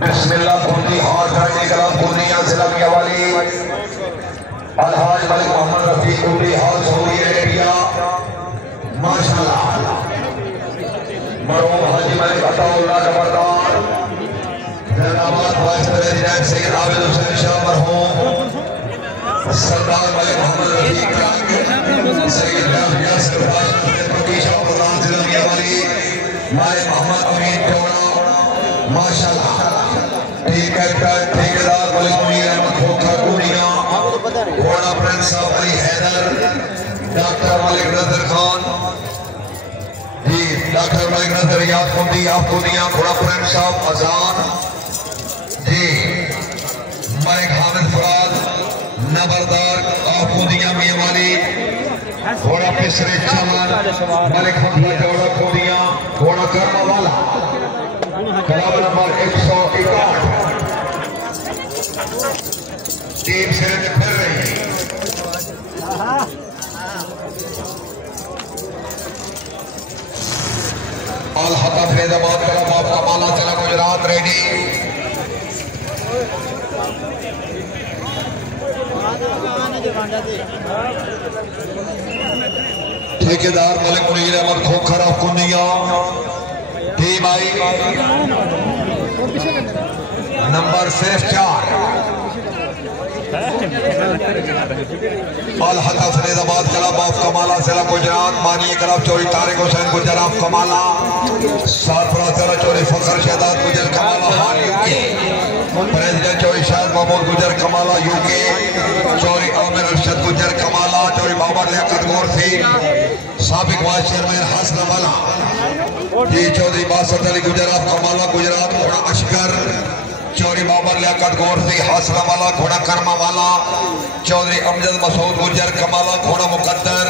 बिस्मिल्लाह कुंडी हाथ रखने कलाम कुंडियां जिला मियावाली अलहाज मलिक मोहम्मद रफी कुंडी हाल सऊदी अरेबिया माशाल्लाह मरहूम हाजी मलिक अताउल्लाह जबरदार जनाबाद वाइस प्रेसिडेंट सैयद आबिद हुसैन शाह मरहूम सरदार मलिक मोहम्मद रफी सैयद यासिर भाई शाह प्रधान जिला मियावाली माए मोहम्मद अमीन टोड़ा माशाल्लाह कैप्टन ठेकेदार मलिक मुनीर अहमद खोखर कुनिया घोड़ा प्रिंस साहब अली हैदर डॉक्टर मलिक नजर खान जी डॉक्टर मलिक नजर याद कुंडी आप कुनिया घोड़ा प्रिंस साहब अजान जी मलिक हामिद फराद नबरदार आप कुनिया मियावाली घोड़ा पिसरे चमन मलिक हमजा जोड़ा कुनिया घोड़ा कर्मा वाला क्लब नंबर 161 टीम से फिर रही है अल हतफ फैजाबाद क्लब ऑफ कमाला जिला गुजरात रेडी ठेकेदार मलिक मुनीर अहमद खोखर ऑफ कुनिया टीम आई नंबर सिर्फ 4 अल हतफ फैजाबाद क्लब ऑफ कमाला जिला गुजरात मानिए क्लब चोरी तारिक हुसैन गुजर ऑफ कमाला सरफराज जिला चोरी फखर शहदाद गुजर कमाला हाल यूके प्रेसिडेंट चोरी शायद महमूद गुजर कमाला यूके चोरी आमिर अरशद गुजर कमाला चोरी बाबर लियाकत गोरसी साबिक वाइस चेयरमैन हसन वाला जी चौधरी बासत अली गुजर ऑफ कमाला गुजरात घोड़ा अशकर चौधरी बाबर लियाकत गोरसी हासना वाला घोड़ा कर्मा वाला चौधरी अमजद मसूद गुजर कमाला घोड़ा मुकद्दर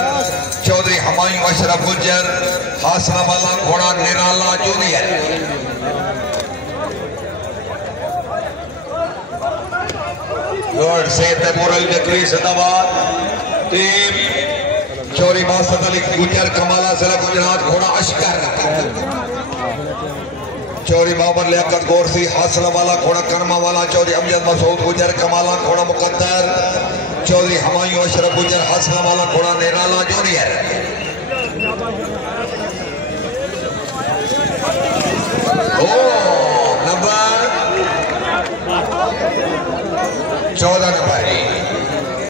चौधरी हमायूं अशरफ गुजर हासना वाला घोड़ा निराला जूनियर लॉर्ड सैयद तैमूर अली नकवी जिंदाबाद टीम चौधरी बासत अली गुजर कमाला जिला गुजरात घोड़ा अशकर चौधरी बाबर लियाकत गोरसी हासना वाला घोड़ा कर्मा वाला चौधरी अमजद मसूद गुजर कमाला घोड़ा मुकद्दर चौधरी हमायूं अशरफ गुजर हासना वाला घोड़ा निराला जूनियर नंबर 14 नंबर